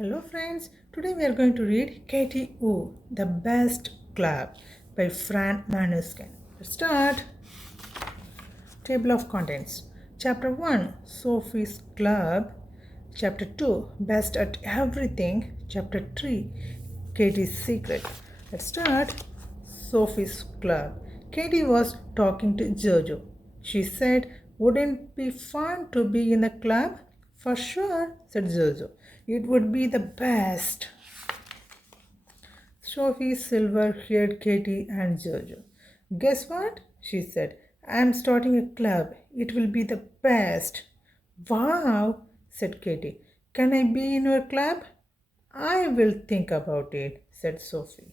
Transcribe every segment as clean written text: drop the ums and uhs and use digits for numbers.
Hello friends, today we are going to read Katie Wu, The Best Club by Fran Manuskin. Let's start. Table of Contents. Chapter 1, Sophie's Club. Chapter 2, Best at Everything. Chapter 3, Katie's Secret. Let's start. Sophie's Club. Katie was talking to Jojo. She said, "Wouldn't it be fun to be in a club?" "For sure," said Jojo. "It would be the best." Sophie silver-haired Katie and Jojo. "Guess what?" she said. "I'm starting a club. It will be the best." "Wow," said Katie. "Can I be in your club?" "I will think about it," said Sophie.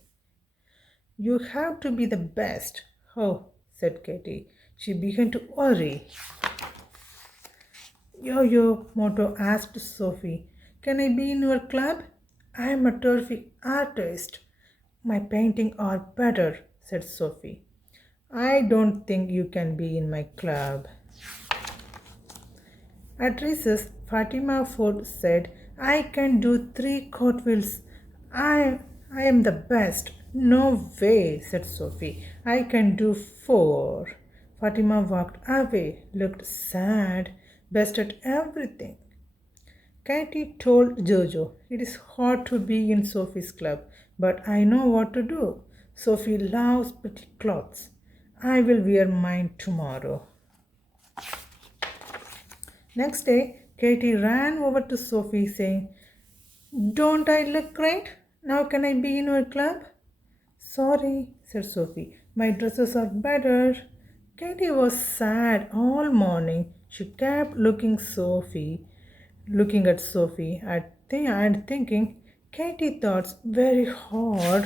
"You have to be the best." "Oh," said Katie. She began to worry. Yo-Yo Moto asked Sophie, "Can I be in your club?" "I am a terrific artist. My paintings are better," said Sophie. "I don't think you can be in my club." At recess, Fatima Ford said, "I can do 3 cartwheels. I am the best." "No way," said Sophie. "I can do 4." Fatima walked away, looked sad, best at everything. Katie told Jojo, "It is hard to be in Sophie's club, but I know what to do. Sophie loves pretty clothes. I will wear mine tomorrow." Next day, Katie ran over to Sophie saying, "Don't I look great? Now can I be in your club?" "Sorry," said Sophie. "My dresses are better." Katie was sad all morning. She kept looking at Sophie and thinking Katie thoughts very hard.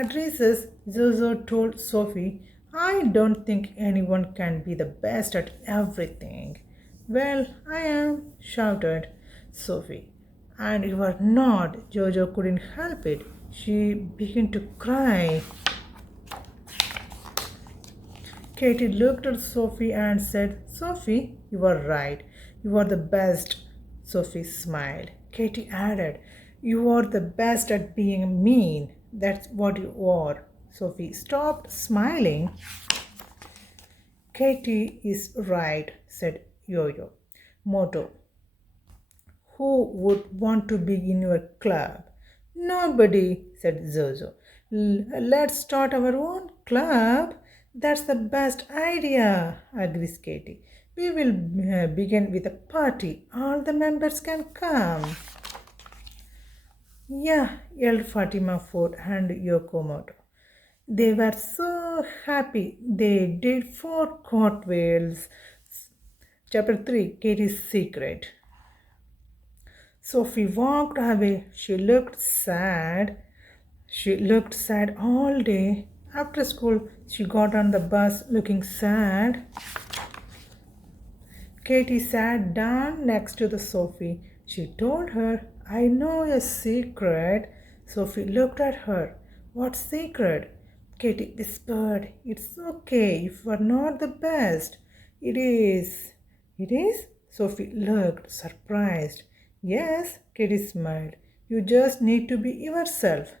At recess, Zozo told Sophie, "I don't think anyone can be the best at everything." "Well, I am," shouted Sophie. "And you are not." Jojo couldn't help it. She began to cry. Katie looked at Sophie and said, "Sophie, you are right. You are the best." Sophie smiled. Katie added, "You are the best at being mean. That's what you are." Sophie stopped smiling. "Katie is right," said Yo-Yo. Motto: "Who would want to be in your club?" "Nobody," said Zozo. "Let's start our own club." "That's the best idea," agrees Katie. "We will begin with a party. All the members can come." "Yeah," yelled Fatima Ford and Yokomoto. They were so happy. They did 4 cartwheels. Chapter 3, Katie's Secret. Sophie walked away. She looked sad. She looked sad all day. After school, she got on the bus looking sad. Katie sat down next to the Sophie. She told her, "I know a secret." Sophie looked at her. "What secret?" Katie whispered, "It's okay if you are not the best." "It is." "It is?" Sophie looked surprised. "Yes," Katie smiled. "You just need to be yourself."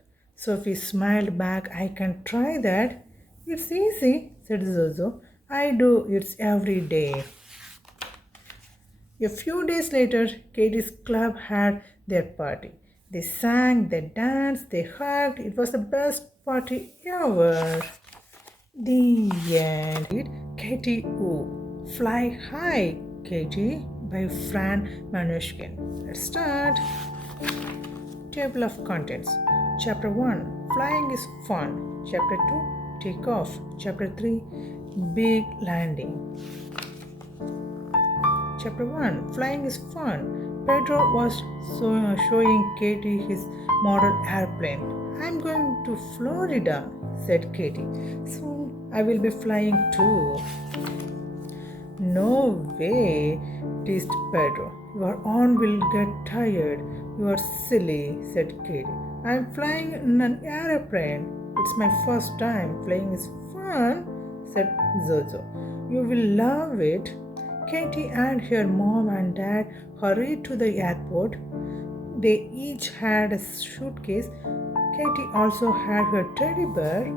Sophie smiled back. "I can try that." "It's easy," said Zozo. "I do it every day." A few days later, Katie's club had their party. They sang, they danced, they hugged. It was the best party ever. The end. Katie Wu. Fly High, Katie by Fran Manuskin. Let's start. Table of Contents. Chapter 1, Flying is Fun. Chapter 2, Take Off. Chapter 3, Big Landing. Chapter 1, Flying is Fun. Pedro was showing Katie his model airplane. "I'm going to Florida," said Katie. "Soon I will be flying too." "No way," teased Pedro. "Your arm will get tired." "You are silly," said Katie. "I'm flying in an airplane. It's my first time. Flying is fun," said Zozo. "You will love it." Katie and her mom and dad hurried to the airport. They each had a suitcase. Katie also had her teddy bear.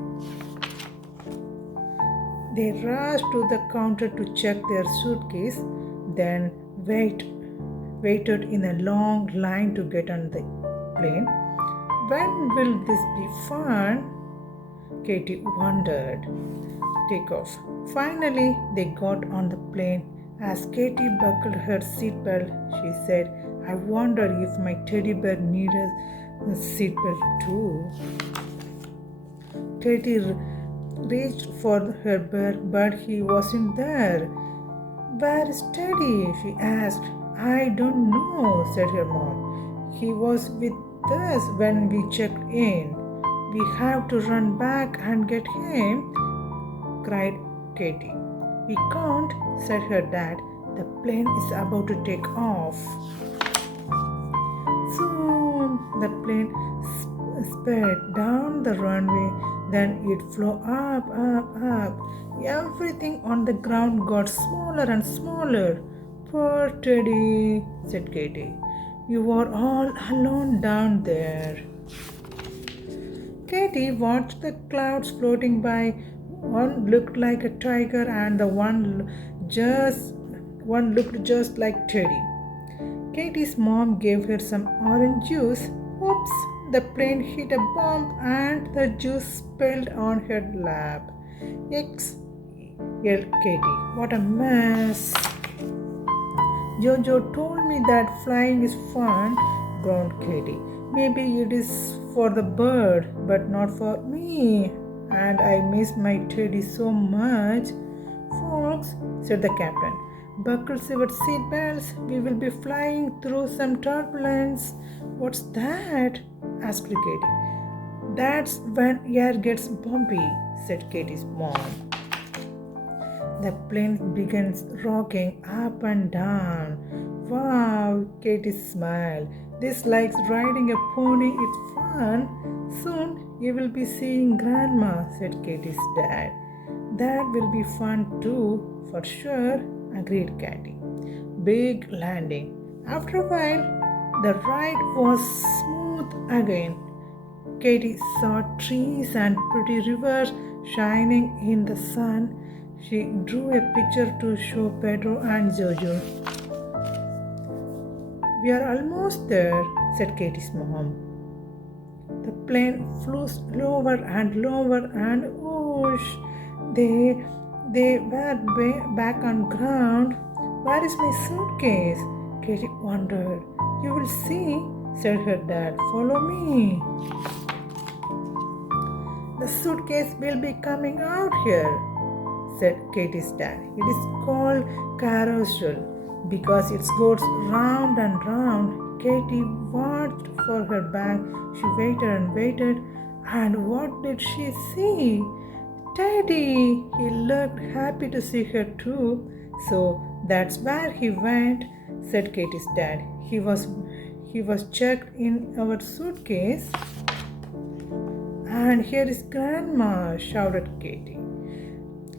They rushed to the counter to check their suitcase, then waited in a long line to get on the plane. When will this be fun? Katie wondered. Take off. Finally, they got on the plane. As Katie buckled her seatbelt, she said, I wonder if my teddy bear needs a seatbelt too. Katie reached for her bear, but he wasn't there. Where is Teddy? She asked. I don't know, said her mom. He was with us when we checked in. We have to run back and get him, cried Katie. We can't, said her dad. The plane is about to take off. Soon the plane sped down the runway, then it flew up. Everything on the ground got smaller and smaller. Poor Teddy, said Katie. You are all alone down there. Katie watched the clouds floating by. One looked like a tiger and the one looked just like Teddy. Katie's mom gave her some orange juice. Oops, the plane hit a bump and the juice spilled on her lap. Yikes, yelled Katie. What a mess. Jojo told me that flying is fun, groaned Katie. Maybe it is for the bird, but not for me. And I miss my Teddy so much. Folks, said the captain, buckle your seatbelts. We will be flying through some turbulence. What's that? Asked Katie. That's when air gets bumpy, said Katie's mom. The plane begins rocking up and down. Wow, Katie smiled. This likes riding a pony, it's fun. Soon you will be seeing Grandma, said Katie's dad. That will be fun too, for sure, agreed Katie. Big landing. After a while, the ride was smooth again. Katie saw trees and pretty rivers shining in the sun. She drew a picture to show Pedro and Jojo. We are almost there, said Katie's mom. The plane flew lower and lower and whoosh, they were back on ground. Where is my suitcase? Katie wondered. You will see, said her dad. Follow me. The suitcase will be coming out here, said Katie's dad. It is called carousel because it goes round and round. Katie watched for her bag. She waited and waited, and what did she see? Teddy! He looked happy to see her too. So that's where he went, said Katie's dad. He was checked in our suitcase. And here is Grandma, shouted Katie.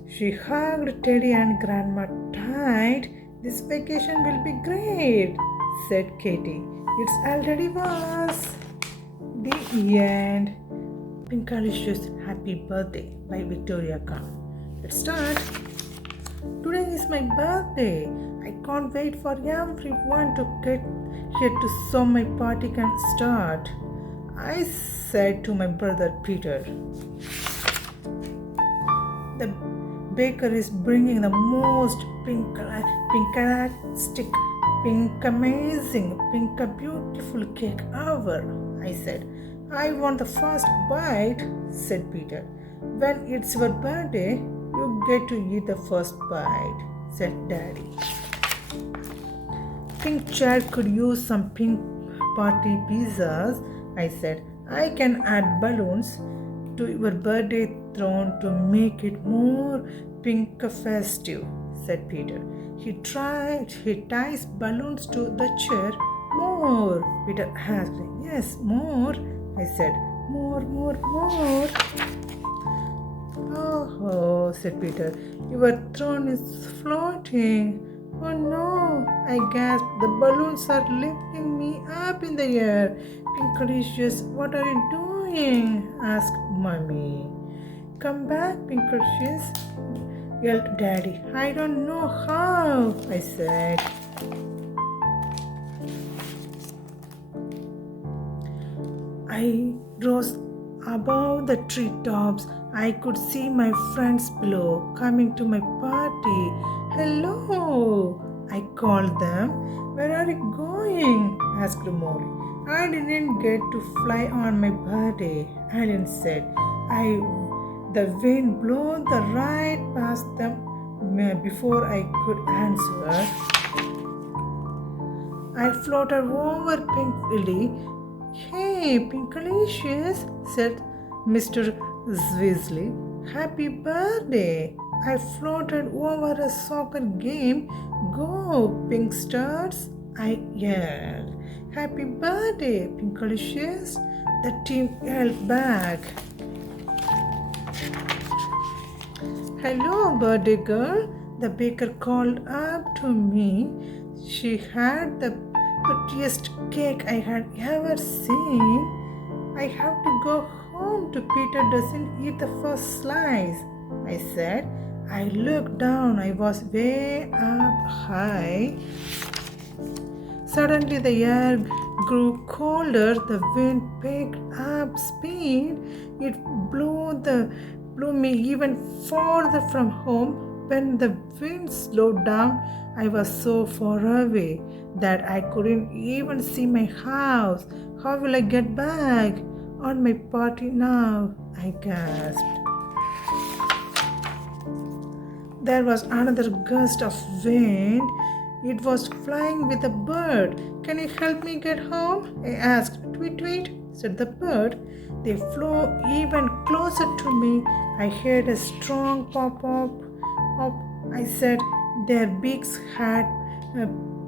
She hugged Teddy and Grandma tight. This vacation will be great, said Katie. It's already was. The end. Pinkalicious Happy Birthday by Victoria Khan. Let's start. Today is my birthday. I can't wait for everyone to get here so my party can start, I said to my brother Peter. The baker is bringing the most pink-elastic, pink-amazing, pink-beautiful cake ever, I said. I want the first bite, said Peter. When it's your birthday, you get to eat the first bite, said Daddy. Pink child could use some pink party pizzas, I said. I can add balloons to your birthday throne to make it more pink festive, said Peter. He ties balloons to the chair. More, Peter asked. Yes, more, I said. More. Oh, said Peter. Your throne is floating. Oh no, I gasped. The balloons are lifting me up in the air. Pinkalicious, what are you doing? Asked Mummy. Come back, Pinkalicious, yelled Daddy. I don't know how, I said. I rose above the treetops. I could see my friends below coming to my party. Hello, I called them. Where are you going? Asked Molly. I didn't get to fly on my birthday, Alan said. The wind blew the right past them before I could answer. I floated over Pink Willie. Hey, Pinkalicious, said Mr. Weasley. Happy birthday! I floated over a soccer game. Go, Pink Stars! I yelled. Happy birthday, Pinkalicious! The team yelled back. Hello, birthday girl, the baker called up to me. She had the prettiest cake I had ever seen. I have to go home to Peter doesn't eat the first slice, I said. I looked down. I was way up high. Suddenly the air grew colder. The wind picked up speed. It blew me even farther from home. When the wind slowed down, I was so far away that I couldn't even see my house. How will I get back on my party now? I gasped. There was another gust of wind. It was flying with a bird. Can you help me get home? I asked. Tweet, tweet, said the bird. They flew even closer to me. I heard a strong pop up. I said their beaks had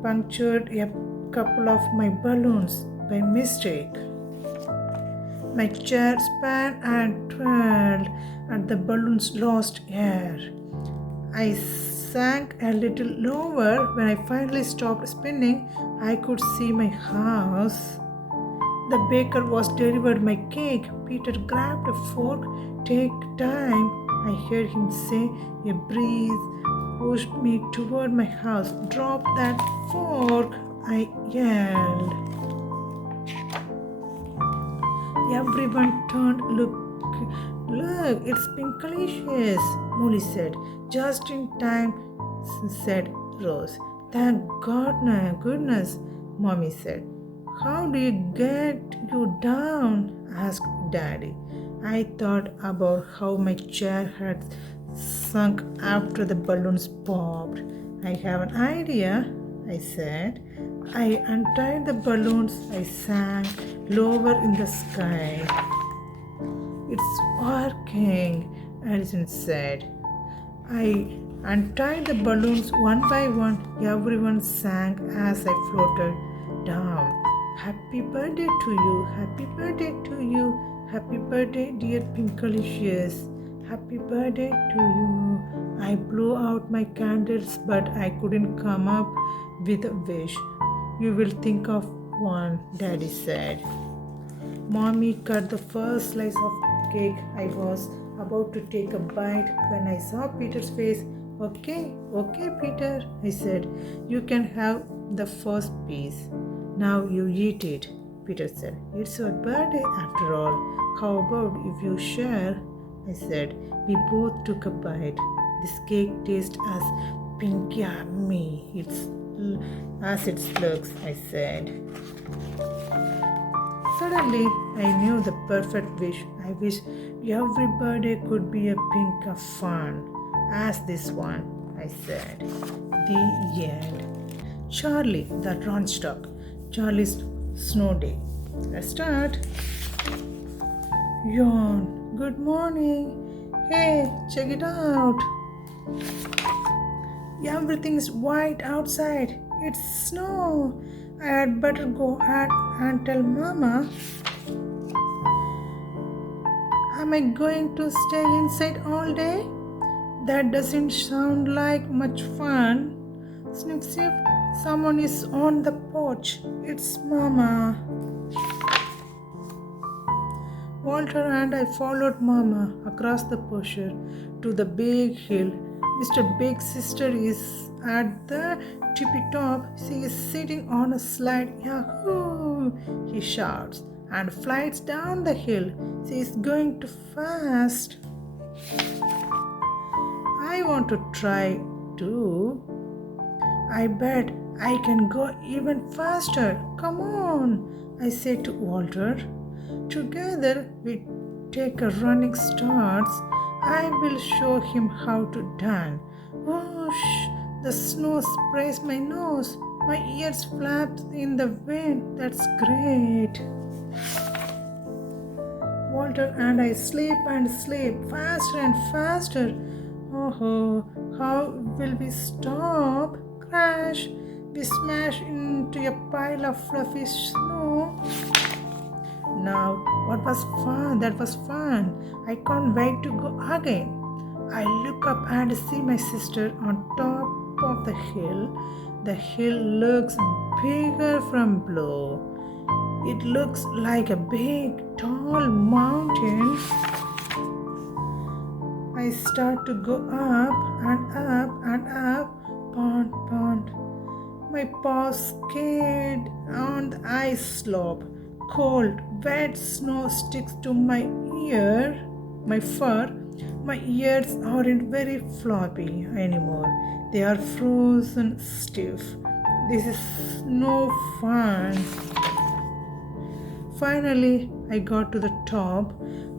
punctured a couple of my balloons by mistake. My chair spun and twirled, and the balloons lost air. I sank a little lower. When I finally stopped spinning, I could see my house. The baker was delivered my cake. Peter grabbed a fork. Take time, I heard him say. A breeze pushed me toward my house. Drop that fork, I yelled. Everyone turned. Look, it's Pinkalicious, Molly said. Just in time, said Rose. Thank goodness, Mommy said. How do you get you down? Asked Daddy. I thought about how my chair had sunk after the balloons popped. I have an idea, I said. I untied the balloons. I sank lower in the sky. It's working, Alison said. I untied the balloons one by one. Everyone sang as I floated down. Happy birthday to you, happy birthday to you, happy birthday, dear Pinkalicious. Happy birthday to you. I blew out my candles, but I couldn't come up with a wish. You will think of one, Daddy said. Mommy cut the first slice of cake. I was about to take a bite when I saw Peter's face. Okay, Peter, I said. You can have the first piece. Now you eat it, Peter said. It's your birthday after all. How about if you share? I said. We both took a bite. This cake tastes as pink yummy. It's as it looks, I said. Suddenly, I knew the perfect wish. I wish every birthday could be a pink of fun, as this one, I said. The end. Charlie, the ranch dog. Charlie's snow day. Let's start. Yawn. Good morning. Hey, check it out. Everything's white outside. It's snow. I had better go out and tell Mama. Am I going to stay inside all day? That doesn't sound like much fun. Sniff, sniff. Someone is on the porch. It's Mama. Walter and I followed Mama across the pasture to the big hill. Mr. Big Sister is at the tippy top. She is sitting on a slide. Yahoo! He shouts and flies down the hill. She is going too fast. I want to try too. I bet I can go even faster. Come on, I say to Walter. Together we take a running start. I will show him how to dance. Whoosh! The snow sprays my nose. My ears flap in the wind. That's great. Walter and I slip and slip faster and faster. Oh, how will we stop? Crash! We smash into a pile of fluffy snow. Now, what was fun? That was fun. I can't wait to go again. I look up and see my sister on top of the hill. The hill looks bigger from below. It looks like a big, tall mountain. I start to go up and up and up. Pond, pond. My paws skid on the ice slope. Cold, wet snow sticks to my ear, my fur. My ears aren't very floppy anymore. They are frozen stiff. This is no fun. Finally, I got to the top.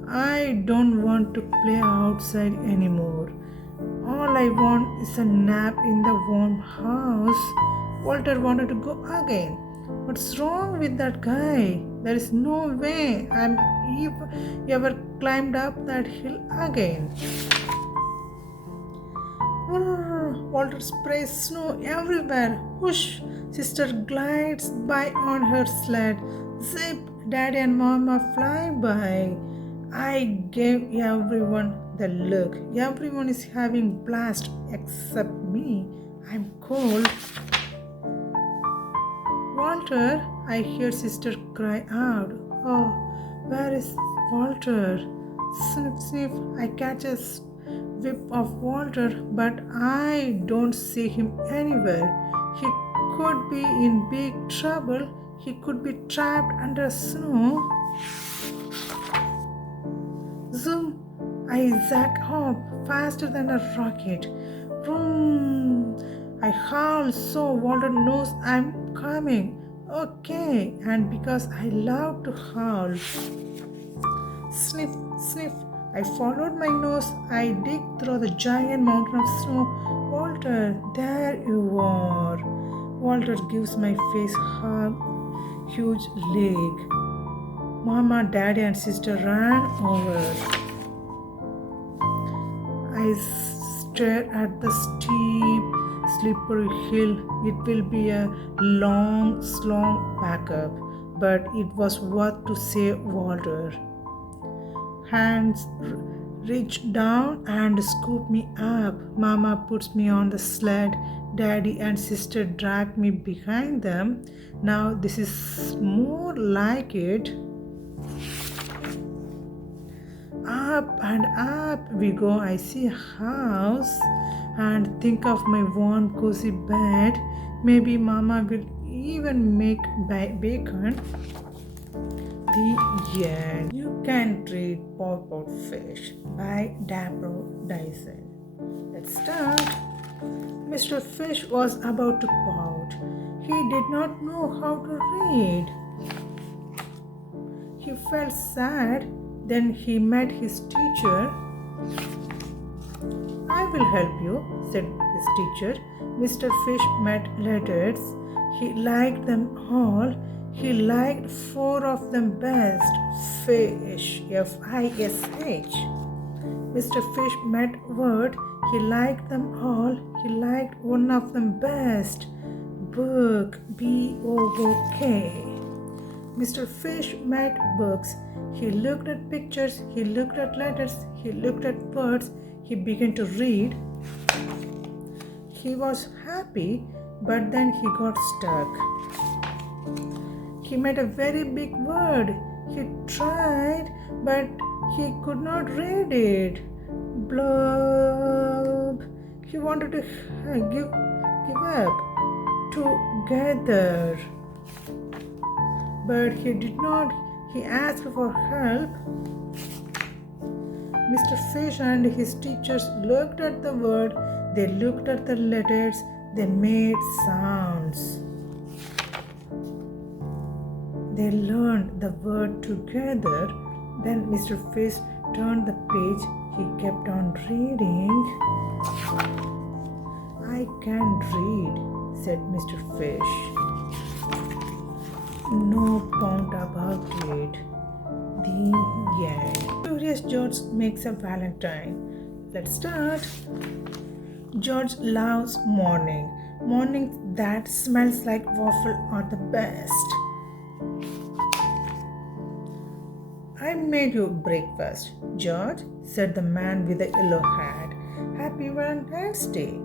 I don't want to play outside anymore. All I want is a nap in the warm house. Walter wanted to go again. What's wrong with that guy? There is no way I'm ever climbed up that hill again. Walter sprays snow everywhere. Whoosh! Sister glides by on her sled. Zip! Daddy and Mama fly by. I gave everyone the look. Everyone is having blast except me. I'm cold. Walter, I hear sister cry out. Oh, where is Walter? Sniff, sniff. I catch a whip of Walter, but I don't see him anywhere. He could be in big trouble. He could be trapped under snow. Zoom! I zag off faster than a rocket. Vroom! I howl so Walter knows I'm coming. Okay, and because I love to howl. Sniff, sniff. I followed my nose. I dig through the giant mountain of snow. Walter, there you are. Walter gives my face a huge leg. Mama, Daddy, and sister ran over. I stare at the steep, slippery hill. It will be a long slog backup, but it was worth to save Walter. Hands reach down and scoop me up. Mama puts me on the sled. Daddy and sister drag me behind them. Now this is more like it. Up and up we go. I see a house and think of my warm cozy bed. Maybe Mama will even make bacon. The end. You can read Pop-Out Fish by Dapper Dyson. Let's start. Mr. Fish was about to pout. He did not know how to read. He felt sad. Then he met his teacher. I will help you, said his teacher. Mr. Fish met letters. He liked them all. He liked 4 of them best. Fish, F-I-S-H. Mr. Fish met word. He liked them all. He liked 1 of them best. Book, B-O-O-K. Mr. Fish met books. He looked at pictures. He looked at letters. He looked at words. He began to read. He was happy. but then he got stuck. He made a very big word. He tried, but he could not read it. Blob. He wanted to give up. Together. But he did not. He asked for help. Mr. Fish and his teachers looked at the word. They looked at the letters. They made sounds. They learned the word together. Then Mr. Fish turned the page. He kept on reading. I can read, said Mr. Fish. No point about it. The end. Curious George makes a Valentine. Let's start. George loves morning. Mornings that smells like waffle are the best. I made you breakfast, George, said the man with the yellow hat. Happy Valentine's Day.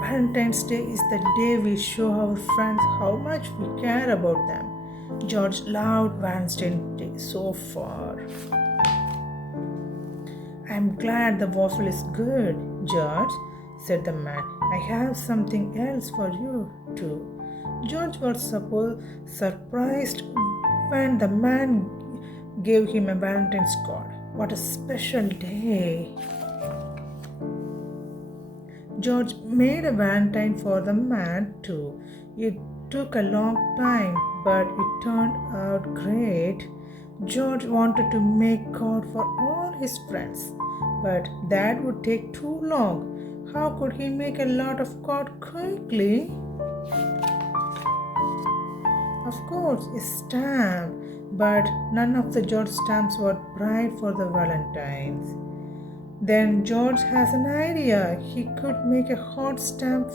Valentine's Day is the day we show our friends how much we care about them. George loved Valentine's Day so far. I'm glad the waffle is good, George, said the man. I have something else for you too. George was surprised when the man gave him a Valentine's card. What a special day! George made a Valentine for the man too. It took a long time, but it turned out great. George wanted to make card for all his friends, but that would take too long. How could he make a lot of card quickly? Of course, a stamp, but none of the George stamps were bright for the Valentines. Then George has an idea. He could make a hot stamp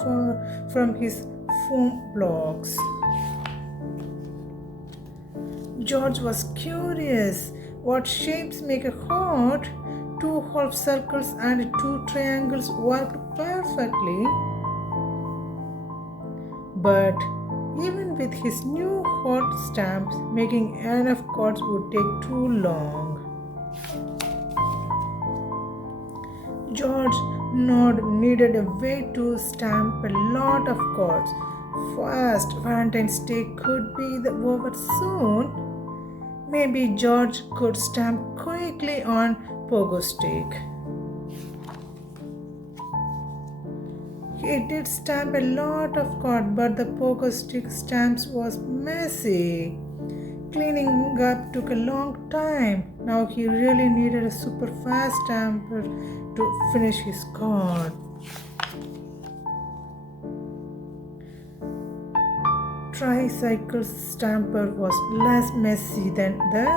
from his foam blocks. George was curious. What shapes make a heart? 2 half circles and 2 triangles worked perfectly. But even with his new hot stamps, making enough cards would take too long. George needed a way to stamp a lot of cards. Fast, Valentine's Day could be over soon. Maybe George could stamp quickly on pogo stick. He did stamp a lot of cards, but the pogo stick stamps was messy. Cleaning up took a long time. Now he really needed a super fast stamper to finish his card. Tricycle stamper was less messy than the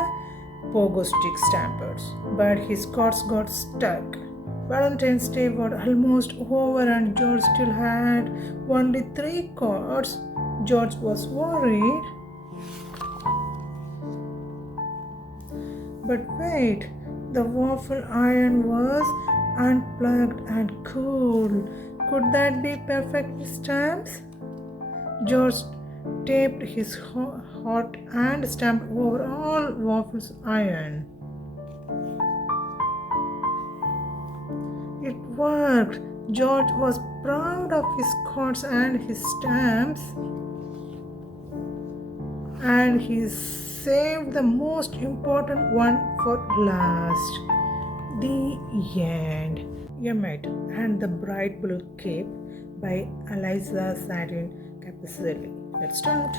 pogo stick stampers, but his cards got stuck. Valentine's Day was almost over and George still had only 3 cards. George was worried. But wait, the waffle iron was unplugged and cool. Could that be perfect stamps? George taped his hot and stamped over all waffles iron. It worked. George was proud of his cards and his stamps. And he saved the most important one for last. The end. Emmett and the Bright Blue Cape by Eliza Satin Capicelli. Let's start.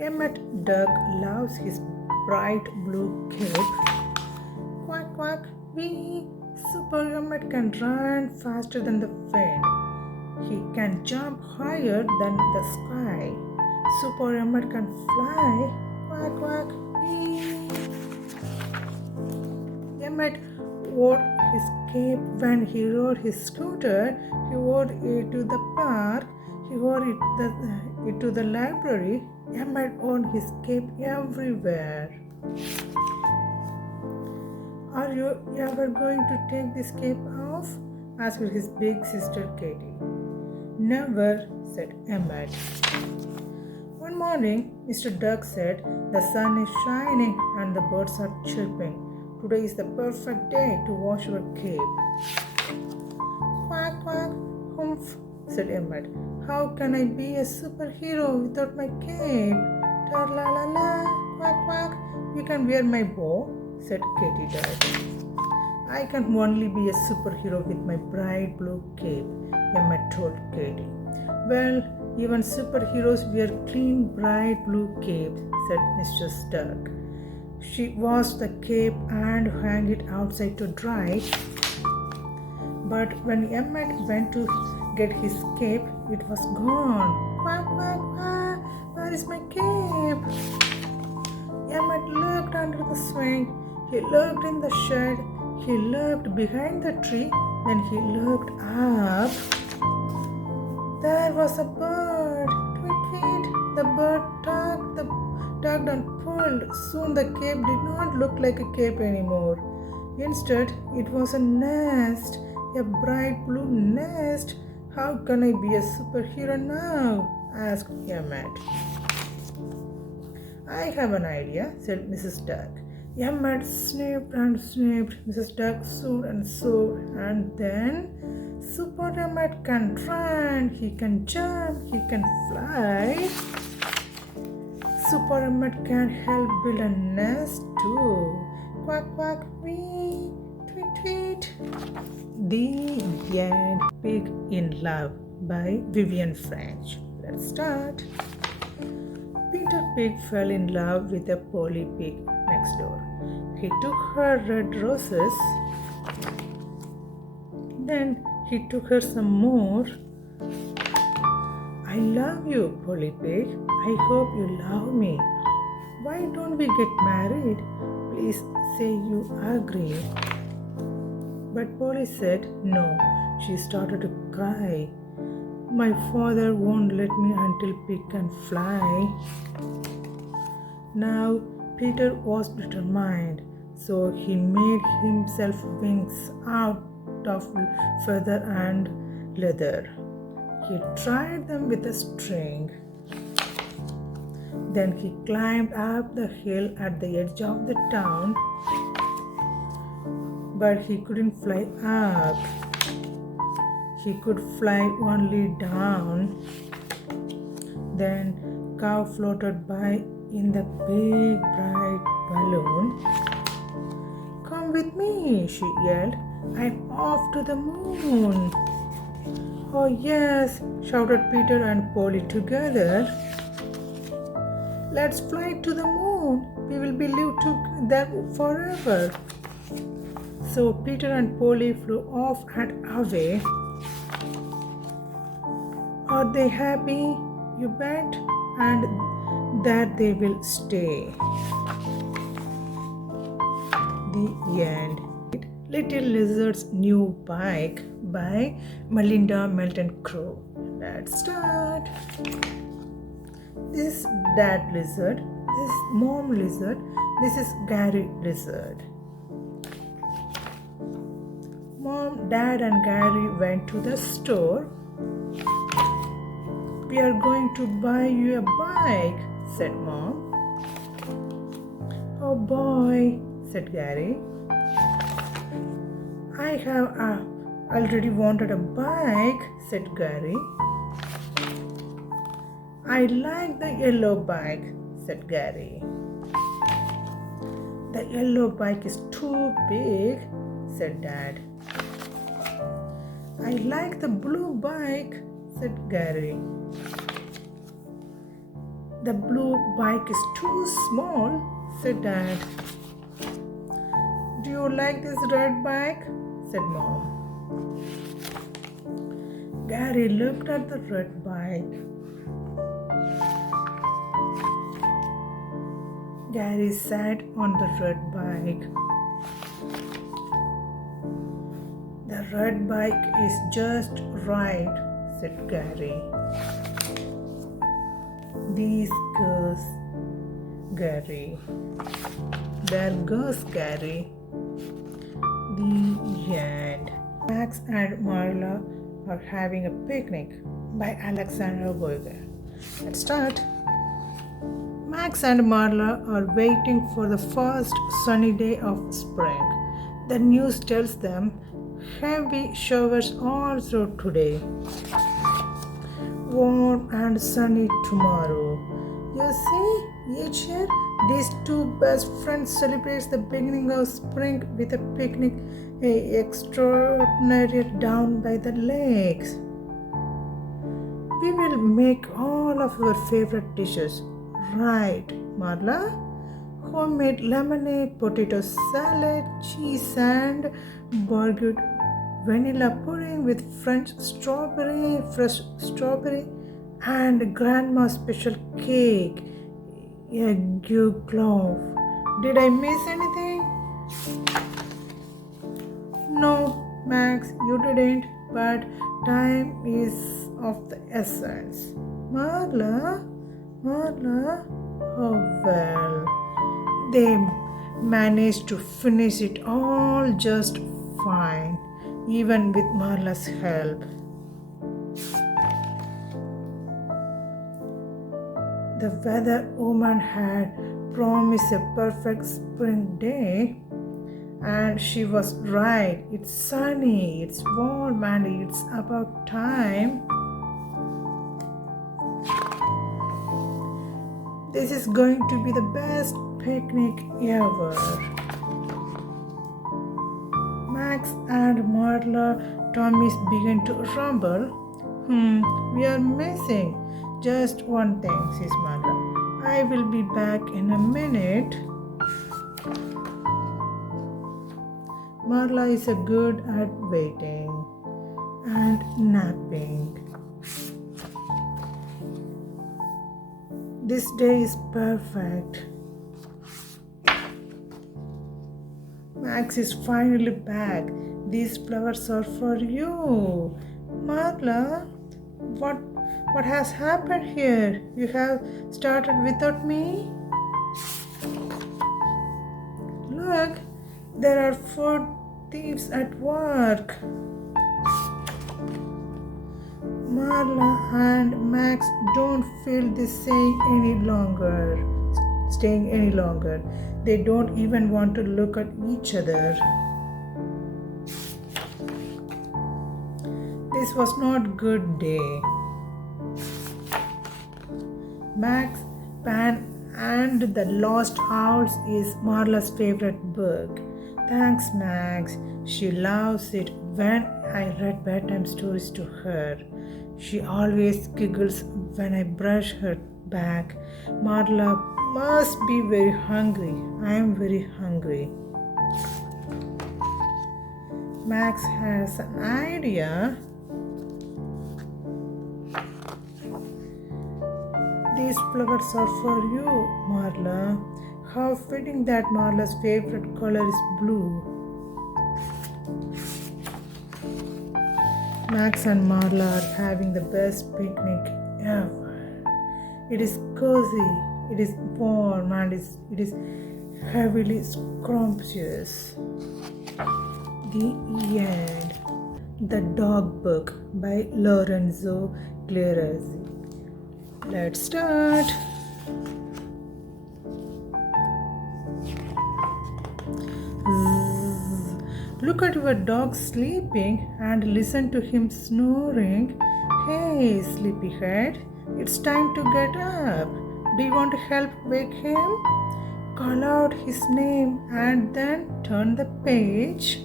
Emmett Duck loves his bright blue cape. Quack quack, wee! Super Emmett can run faster than the wind. He can jump higher than the sky. Super Emmett can fly. Quack quack, wee! Emmett wore his cape when he rode his scooter. He wore it to the park. He wore it to the library. Emmett wore his cape everywhere. Are you ever going to take this cape off? Asked his big sister Katie. Never, said Emmett. One morning, Mr. Duck said, "The sun is shining and the birds are chirping. Today is the perfect day to wash your cape." "Quack, quack, humph," said Emmett. "How can I be a superhero without my cape?" "Tra-la-la-la, quack, quack. You can wear my bow," said Katy Duck. "I can only be a superhero with my bright blue cape," Emmett told Katy. "Well, even superheroes wear clean, bright blue capes," said Mrs. Duck. She washed the cape and hung it outside to dry. But when Emmett went to get his cape, it was gone. "Quack, quack, quack, where is my cape?" Emmett looked under the swing. He looked in the shed. He looked behind the tree. Then he looked up. There was a bird. Tweet, tweet. The bird tugged and pulled. Soon the cape did not look like a cape anymore. Instead, it was a nest, a bright blue nest. "How can I be a superhero now?" asked Emmett. "I have an idea," said Mrs. Duck. Emmett sniffed and sniffed. Mrs. Duck sewed and sewed, and then Super Emmett can run, he can jump, he can fly. Super Emmett can help build a nest too. Quack, quack, wee, tweet, tweet. The end. Pig in Love by Vivian French. Let's start. Peter Pig fell in love with a Polly Pig next door. He took her red roses. Then he took her some more. "I love you, Polly Pig. I hope you love me. Why don't we get married? Please say you agree." But Polly said no. She started to cry. "My father won't let me until Pig can fly." Now Peter was determined, so he made himself wings out of feather and leather. He tied them with a string. Then he climbed up the hill at the edge of the town, but he couldn't fly up. He could fly only down. Then Cow floated by in the big bright balloon. "Come with me," she yelled. "I'm off to the moon." "Oh yes," shouted Peter and Polly together. "Let's fly to the moon. We will be live there forever." So Peter and Polly flew off and away. Are they happy? You bet. And there they will stay. The end. Little Lizard's New Bike by Melinda Melton Crow. Let's start. This is Dad Lizard. This is Mom Lizard. This is Gary Lizard. Mom, Dad and Gary went to the store. "We are going to buy you a bike," said Mom. "Oh boy," said Gary. "I have already wanted a bike," said Gary. "I like the yellow bike," said Gary. "The yellow bike is too big," said Dad. "I like the blue bike," said Gary. "The blue bike is too small," said Dad. "Do you like this red bike?" said Mom. Gary looked at the red bike. Gary sat on the red bike. "The red bike is just right," said Gary. "These goes Gary. There goes Gary." The end. Max and Marla are having a picnic. by Alexander Boyger. Let's start. Max and Marla are waiting for the first sunny day of spring. The news tells them heavy showers all through today. Warm and sunny tomorrow. You see, each year these two best friends celebrate the beginning of spring with a picnic extraordinary down by the lakes. We will make all of your favorite dishes. Right, Marla? Homemade lemonade, potato salad, cheese and burgered vanilla pudding with fresh strawberry and grandma's special cake, a glove. Did I miss anything? No, Max, you didn't, but time is of the essence. Marla, oh well. They managed to finish it all just fine, even with Marla's help. The weather woman had promised a perfect spring day, and she was right. It's sunny, it's warm, and it's about time. This is going to be the best picnic ever. Max and Marla tummies began to rumble. We are missing just one thing, says Marla. I will be back in a minute. Marla is good at waiting and napping. This day is perfect. Max is finally back. These flowers are for you. Marla, what has happened here? You have started without me? Look, there are food thieves at work. Marla and Max don't feel this staying any longer. They don't even want to look at each other. This was not good day. Max, Pan and the Lost Owls is Marla's favorite book. Thanks, Max. She loves it when I read bedtime stories to her. She always giggles when I brush her back. Marla must be very hungry. I am very hungry. Max has an idea. These flowers are for you, Marla. How fitting that Marla's favorite color is blue. Max and Marla are having the best picnic ever. It is cozy, it is warm, and it is heavily scrumptious. The end. The Dog Book by Lorenzo Clearezzi. Let's start. Look at your dog sleeping and listen to him snoring. Hey, sleepyhead, it's time to get up. Do you want to help wake him? Call out his name and then turn the page.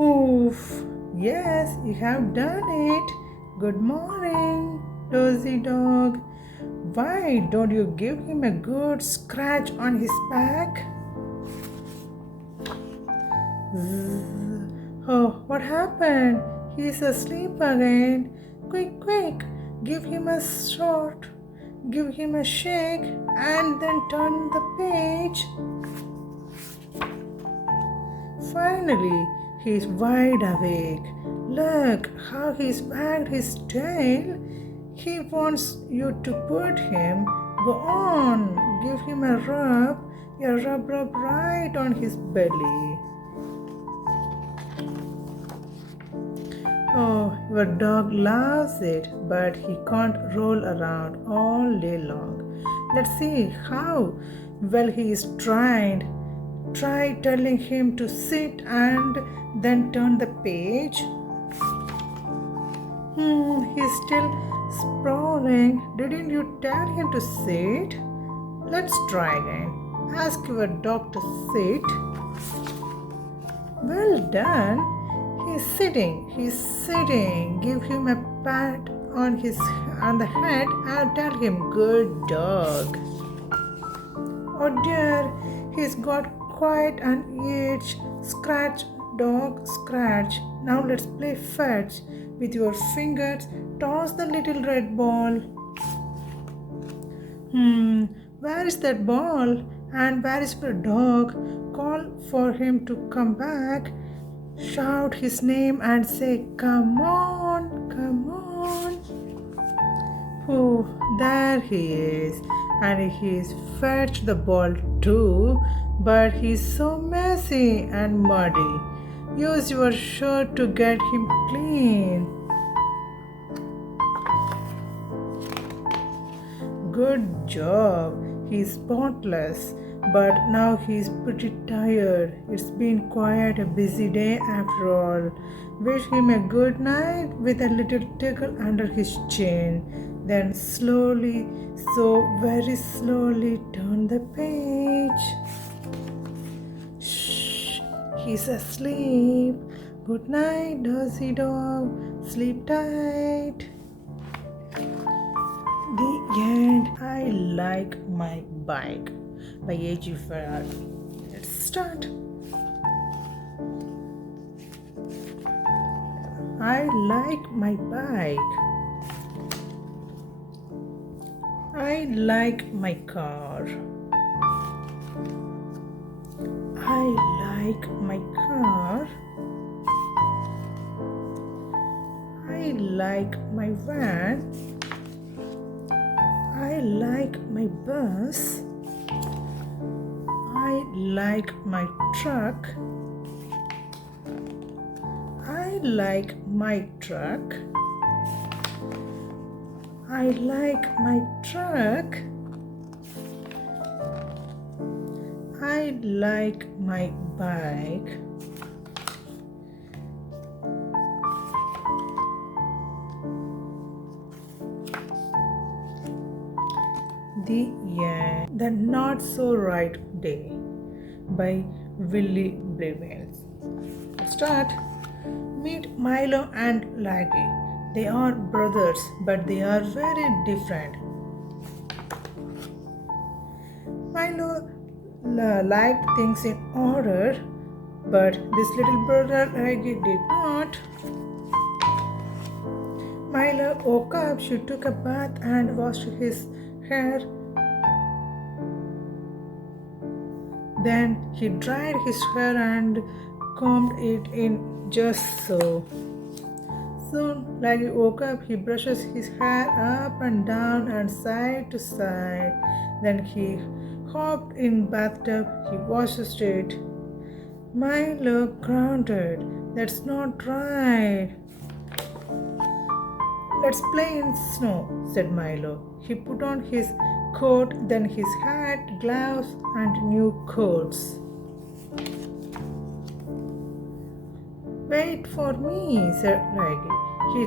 Oof, yes, you have done it. Good morning, dozy dog. Why don't you give him a good scratch on his back? Oh, what happened? He's asleep again. Quick, give him a shot, give him a shake, and then turn the page. Finally, he's wide awake. Look how he's wagged his tail. He wants you to put him. Go on, give him a rub right on his belly. Oh, your dog loves it, but he can't roll around all day long. Let's see how well he is trained. Try telling him to sit and then turn the page. He's still sprawling. Didn't you tell him to sit? Let's try again. Ask your dog to sit. Well done. He's sitting. He's sitting. Give him a pat on the head and tell him good dog. Oh dear, he's got quite an itch. Scratch, dog, scratch. Now let's play fetch. With your fingers, toss the little red ball. Where is that ball? And where is your dog? Call for him to come back. Shout his name and say, come on, come on. Oh, there he is. And he's fetched the ball too, but he's so messy and muddy. Use your shirt to get him clean. Good job. He's spotless, but now he's pretty tired. It's been quite a busy day after all. Wish him a good night with a little tickle under his chin. Then slowly, so very slowly, turn the page. Shh, he's asleep. Good night, Dozy dog. Sleep tight. The end. I like my bike by A.G. Farrar. Let's start. I like my bike. I like my car. I like my car. I like my van. I like my bus. I like my truck. I like my truck. I like my truck. I like my bike. The Not So Right Day by Willie Blevins. Start. Meet Milo and Laggy. They are brothers, but they are very different. Milo liked things in order, but this little brother Laggy did not. Milo woke up, she took a bath and washed his hair. Then he dried his hair and combed it in just so. Soon, Laggy woke up, he brushes his hair up and down and side to side. Then he hopped in bathtub, he washes it. Milo grunted, "That's not right." "Let's play in snow," said Milo. He put on his coat, then his hat, gloves, and new coats. "Wait for me," said Laggy. He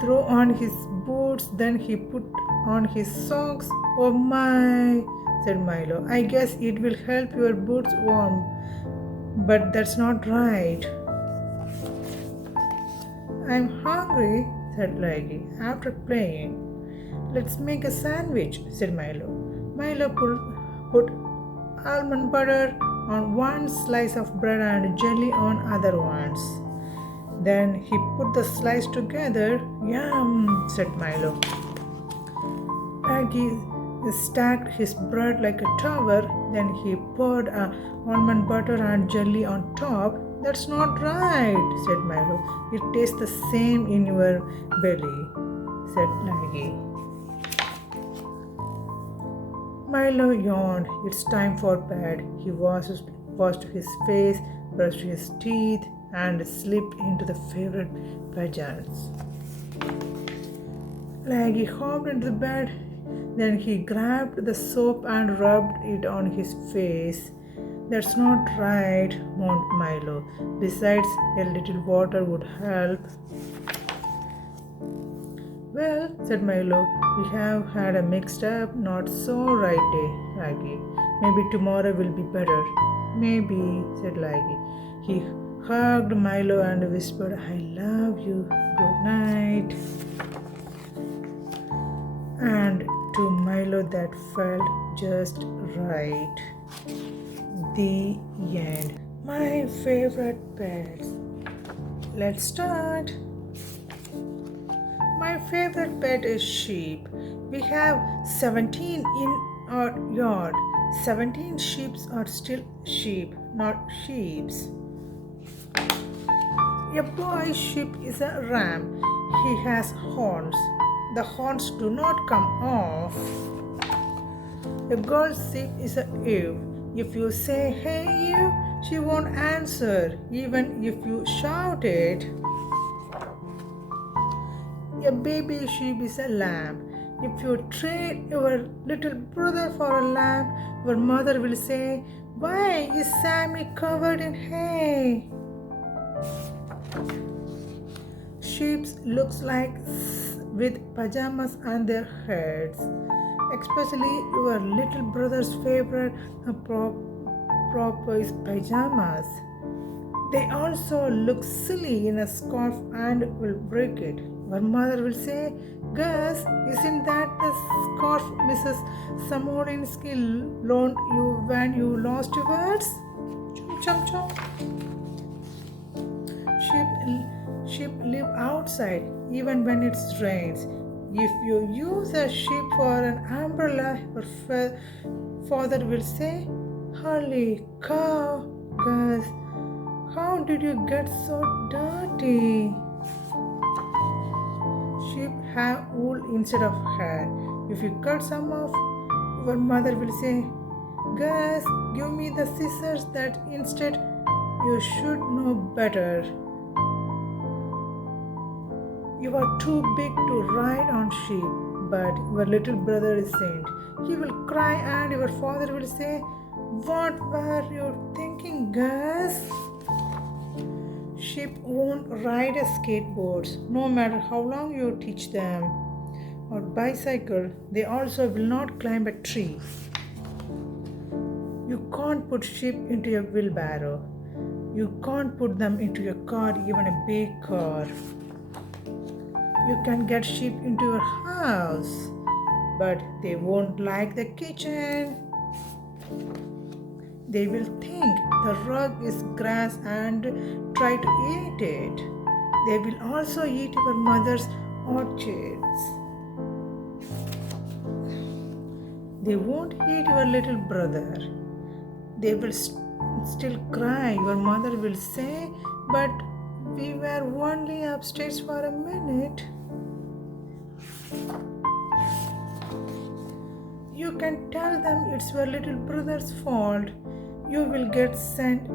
threw on his boots, then he put on his socks. "Oh my," said Milo. "I guess it will help your boots warm, but that's not right." "I'm hungry," said Laggy, after playing. "Let's make a sandwich," said Milo. Milo put almond butter on one slice of bread and jelly on other ones. Then he put the slice together. "Yum," said Milo. Laggy stacked his bread like a tower. Then he poured almond butter and jelly on top. "That's not right," said Milo. "It tastes the same in your belly," said Laggy. Milo yawned. "It's time for bed." He washed his face, brushed his teeth, and slipped into the favorite pajamas. Like he hopped into the bed, then he grabbed the soap and rubbed it on his face. That's not right, moaned Milo. Besides, a little water would help. Well, said Milo, we have had a mixed up, not so right day, Raggy. Maybe tomorrow will be better. Maybe, said Raggy. He hugged Milo and whispered, I love you. Good night. And to Milo, that felt just right. The end. My favorite pets. Let's start. My favorite pet is sheep. We have 17 in our yard. 17 sheep are still sheep, not sheeps. A boy sheep is a ram. He has horns. The horns do not come off. A girl sheep is a ewe. If you say, hey ewe, she won't answer, even if you shout it. A baby sheep is a lamb. If you trade your little brother for a lamb, your mother will say, why is Sammy covered in hay? Sheep looks like with pajamas on their heads. Especially your little brother's favorite prop is pajamas. They also look silly in a scarf and will break it. Your mother will say, Gus, isn't that the scarf Mrs. Samolinsky loaned you when you lost your words? Chum chum chum. Sheep live outside even when it rains. If you use a sheep for an umbrella, your father will say, holy cow, Gus, how did you get so dirty? Sheep have wool instead of hair. If you cut some off, your mother will say, Gus, give me the scissors that instead you should know better. You are too big to ride on sheep, but your little brother isn't. He will cry and your father will say, what were you thinking, Gus? Sheep won't ride a skateboard, no matter how long you teach them. Or bicycle, they also will not climb a tree. You can't put sheep into a wheelbarrow. You can't put them into a car, even a big car. You can get sheep into your house, but they won't like the kitchen. They will think the rug is grass and try to eat it. They will also eat your mother's orchids. They won't eat your little brother. They will still cry. Your mother will say, but we were only upstairs for a minute. You can tell them it's your little brother's fault. You will get sent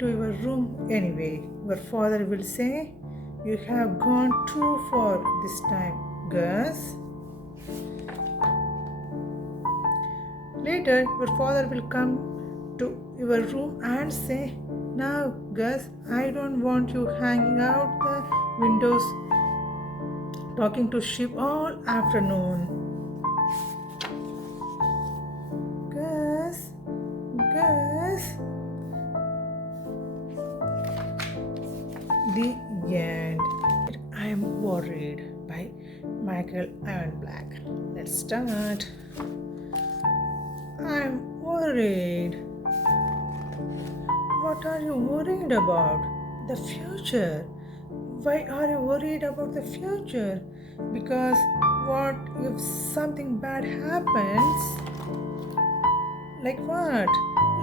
to your room anyway. Your father will say, you have gone too far this time, Gus. Later, your father will come to your room and say, now, Gus, I don't want you hanging out the windows talking to sheep all afternoon. Gus. The end. I am worried by Michael Ironblack. Let's start. I'm worried. What are you worried about? The future. Why are you worried about the future? Because what if something bad happens? Like what?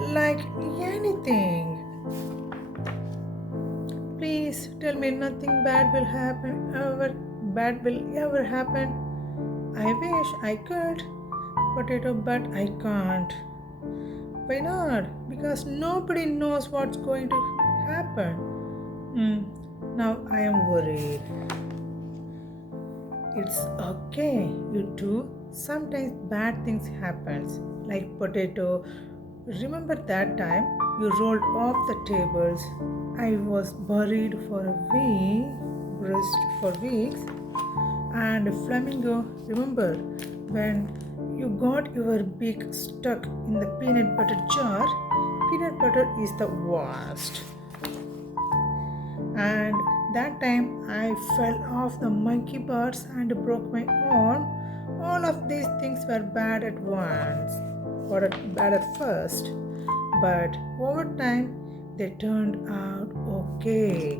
Like anything. Please tell me nothing bad will happen ever happen. I wish I could, but I can't. Why not? Because nobody knows what's going to happened? Now I am worried. It's okay, you too. Sometimes bad things happens, like potato. Remember that time you rolled off the tables? I was buried for a week, rest for weeks. And flamingo, remember when you got your beak stuck in the peanut butter jar? Peanut butter is the worst. And that time I fell off the monkey bars and broke my arm. All of these things were bad at once, or bad at first, but over time they turned out okay.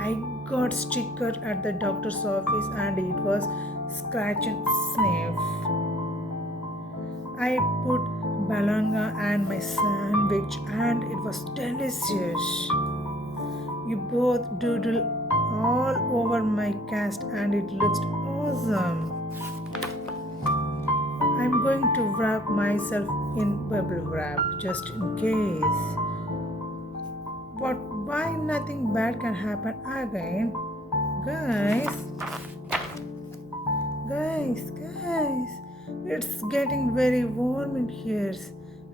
I got sticker at the doctor's office and it was scratch and sniff. I put balanga and my sandwich and it was delicious. You both doodle all over my cast and it looks awesome. I'm going to wrap myself in bubble wrap just in case. But why nothing bad can happen again? Guys, it's getting very warm in here.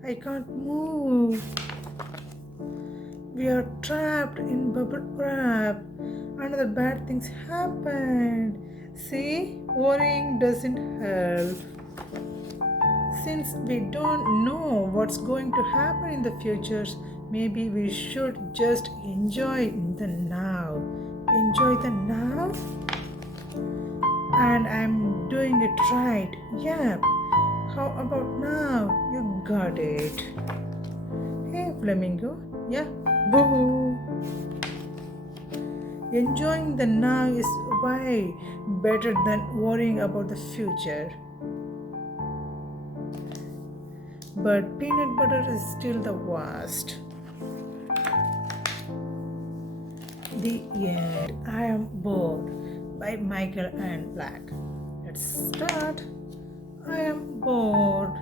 I can't move. We are trapped in bubble wrap. Another bad things happened. See, worrying doesn't help. Since we don't know what's going to happen in the future, maybe we should just enjoy the now. Enjoy the now? And I'm doing it right. Yep. How about now? You got it. Hey, flamingo. Yeah. Boo. Enjoying the now is way better than worrying about the future. But peanut butter is still the worst. The end. I am bored by Michael and Black. Let's start. I am bored.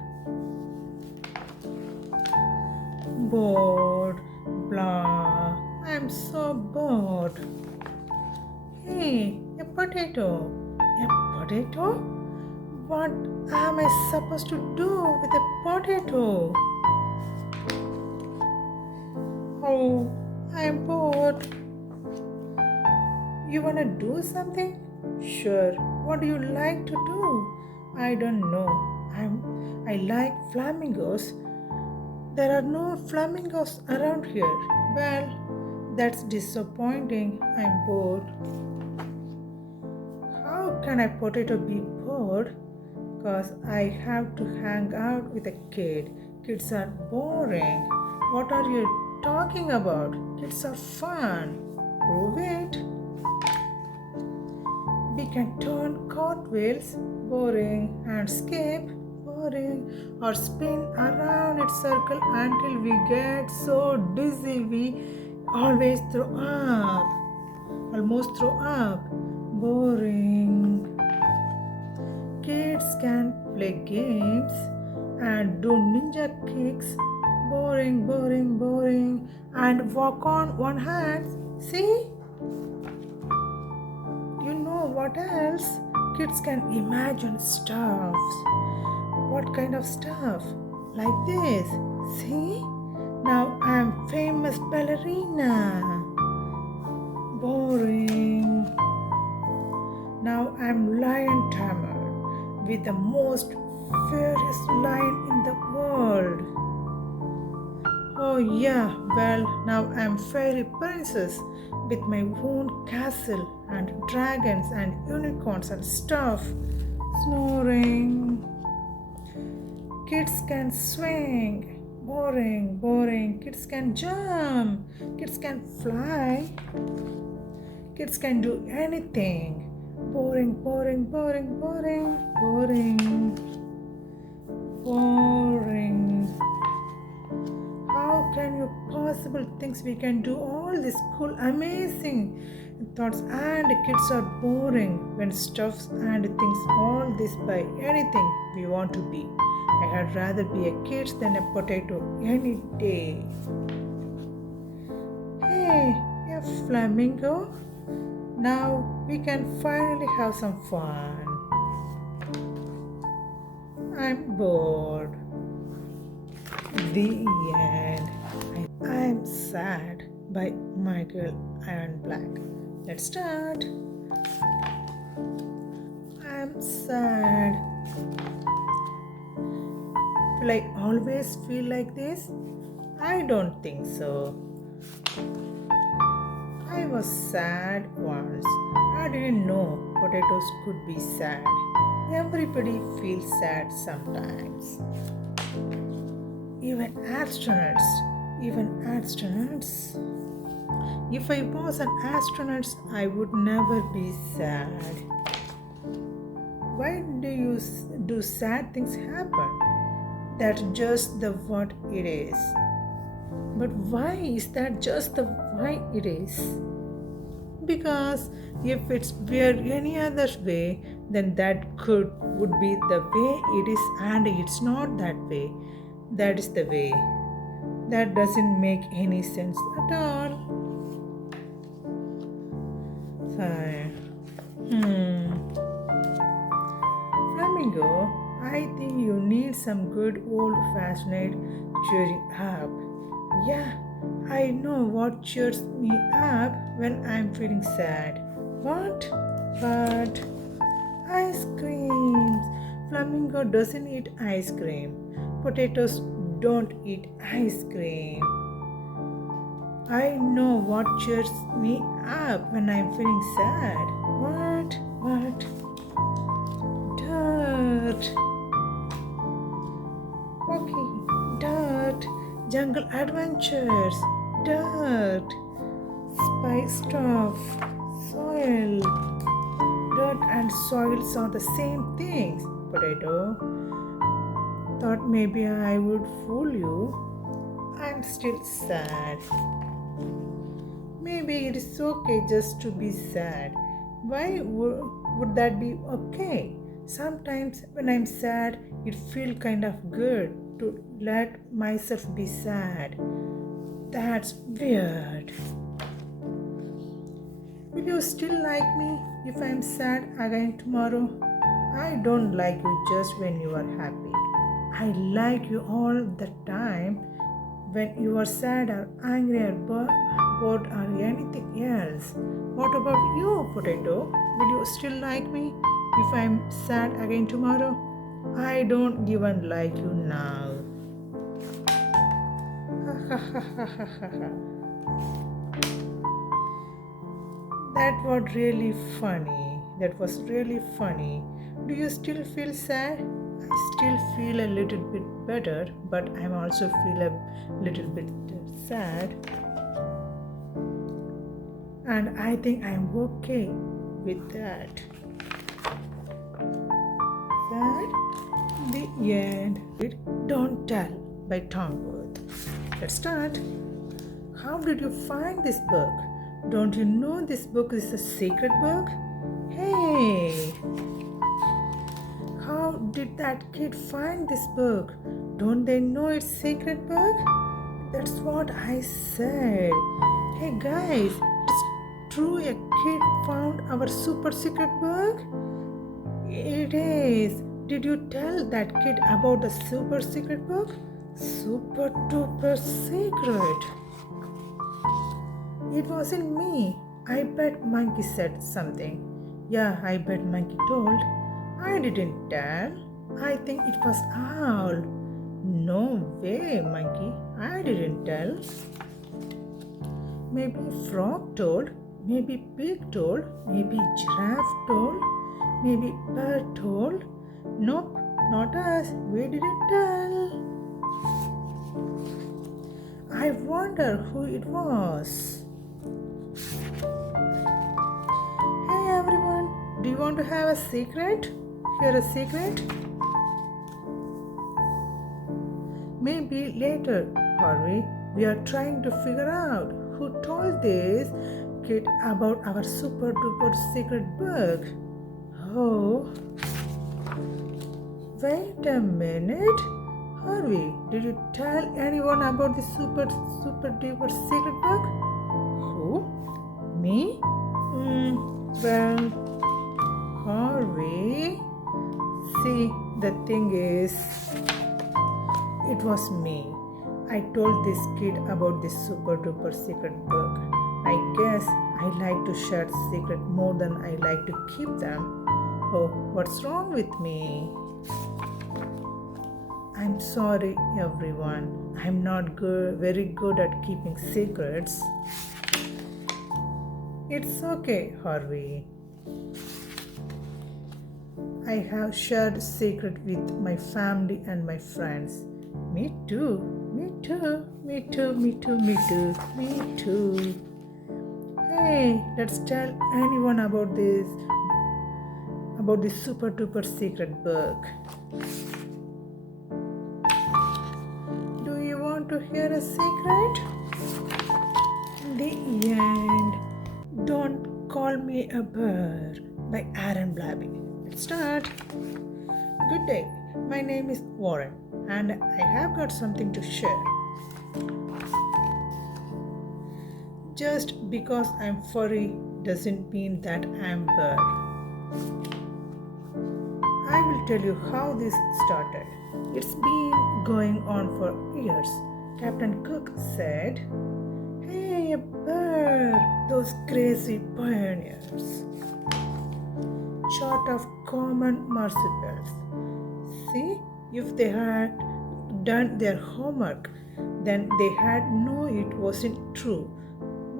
Bored. Blah. I am so bored. Hey, a potato. A potato? What am I supposed to do with a potato? Oh, I am bored. You wanna do something? Sure. What do you like to do? I don't know. I like flamingos. There are no flamingos around here. Well, that's disappointing. I'm bored. How can a potato be bored? Because I have to hang out with a kid. Kids are boring. What are you talking about? Kids are fun. Prove it. We can turn cartwheels, boring, and skip, boring, or spin around its circle until we get so dizzy we almost throw up. Boring. Kids can play games and do ninja kicks. Boring, boring, boring. And walk on one hand. See? You know what else? Kids can imagine stuffs. What kind of stuff? Like this. See? Now I am famous ballerina. Boring. Now I am lion tamer with the most fierce lion in the world. Oh yeah, well now I am fairy princess with my own castle and dragons and unicorns and stuff. Snoring. Kids can swing. Boring, boring. Kids can jump. Kids can fly. Kids can do anything. Boring, boring, boring, boring, boring, boring. How can you possible things we can do all this cool, amazing thoughts and kids are boring when stuffs and things all this by anything we want to be. I had rather be a kid than a potato any day. Hey, a flamingo. Now we can finally have some fun. I'm bored. The end. I'm sad by Michael Iron Black. Let's start. I'm sad. Will I always feel like this? I don't think so. I was sad once. I didn't know potatoes could be sad. Everybody feels sad sometimes. Even astronauts. Even astronauts. If I was an astronaut, I would never be sad. Why do sad things happen? That's just the what it is. But why is that just the why it is? Because if it's were any other way, then that would be the way it is, and it's not that way. That is the way. That doesn't make any sense at all. Flamingo, I think you need some good old-fashioned cheering up. Yeah, I know what cheers me up when I'm feeling sad. What? But ice cream. Flamingo doesn't eat ice cream. Potatoes don't eat ice cream. I know what cheers me up when I'm feeling sad. What? Dirt. Okay, dirt. Jungle adventures. Dirt. Spice stuff. Soil. Dirt and soils are the same things. Potato. Thought maybe I would fool you. I'm still sad. Maybe it is okay just to be sad. Why would that be okay? Sometimes when I'm sad, it feels kind of good to let myself be sad. That's weird. Will you still like me if I'm sad again tomorrow? I don't like you just when you are happy. I like you all the time when you are sad or angry or bored or anything else. What about you, Potato? Will you still like me if I'm sad again tomorrow? I don't even like you now. That was really funny. That was really funny. Do you still feel sad? I still feel a little bit better, but I'm also feel a little bit sad. And I think I'm okay with that. Sad? The end. Don't Tell by Tom Worth. Let's start. How did you find this book? Don't you know this book is a secret book? Hey! How did that kid find this book? Don't they know it's secret book? That's what I said. Hey guys, it's true a kid found our super secret book? It is. Did you tell that kid about the super secret book? Super duper secret. It wasn't me. I bet Monkey said something. Yeah, I bet Monkey told. I didn't tell. I think it was Owl. No way, Monkey. I didn't tell. Maybe Frog told. Maybe Pig told. Maybe Giraffe told. Maybe Bird told. Nope, not us. We didn't tell. I wonder who it was. Hey everyone, do you want to have a secret? Hear a secret? Maybe later, Harvey, we are trying to figure out who told this kid about our super duper secret book. Oh, wait a minute. Harvey, did you tell anyone about the super duper secret book? Who? Me? Well, Harvey. See, the thing is, it was me. I told this kid about this super duper secret book. I guess I like to share secrets more than I like to keep them. Oh, what's wrong with me? I'm sorry, everyone. I'm not very good at keeping secrets. It's okay, Harvey. I have shared secret with my family and my friends. Me too, me too, me too, me too, me too, me too. Hey, let's tell anyone about this super duper secret book. Do you want to hear a secret? The end. Don't Call Me a Bird by Aaron Blabby. Let's start. Good day. My name is Warren and I have got something to share. Just because I'm furry doesn't mean that I'm bird. I will tell you how this started. It's been going on for years. Captain Cook said, "Hey, a bird, those crazy pioneers." Chart of common marsupials. See, if they had done their homework, then they had know it wasn't true.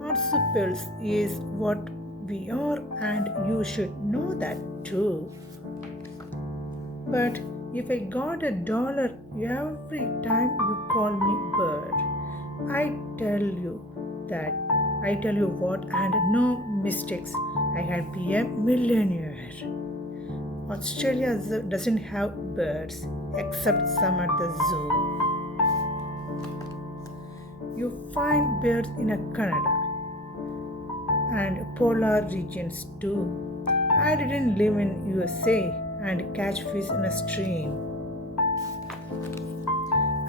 Marsupials is what we are, and you should know that too. But if I got $1 every time you call me bird, I tell you what, and no mistakes, I'd be a millionaire. Australia doesn't have birds except some at the zoo. You find birds in Canada and polar regions too. I didn't live in USA and catch fish in a stream.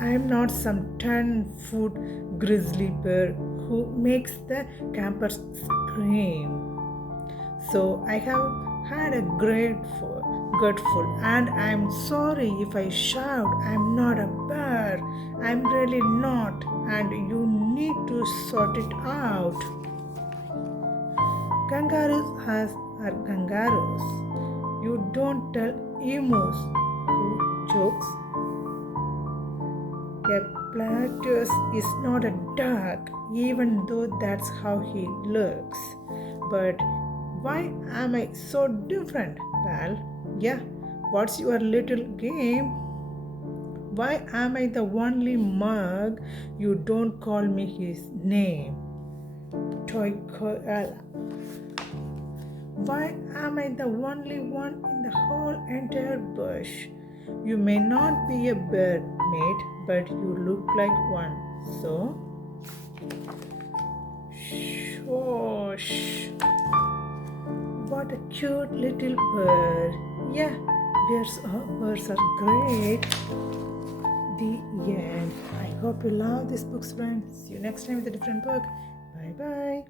I am not some 10-foot grizzly bear who makes the campers scream. So I have had a gutful, and I'm sorry if I shout. I'm not a bear. I'm really not, and you need to sort it out. Kangaroos are kangaroos. You don't tell emus who jokes. A platypus is not a duck, even though that's how he looks. But why am I so different? Well, yeah, what's your little game? Why am I the only mug you don't call me his name? Toy koala. Why am I the only one in the whole entire bush? You may not be a bird, mate, but you look like one. So, shush. What a cute little bird. Yeah, birds are great. The end. I hope you love this book, friends. See you next time with a different book. Bye bye.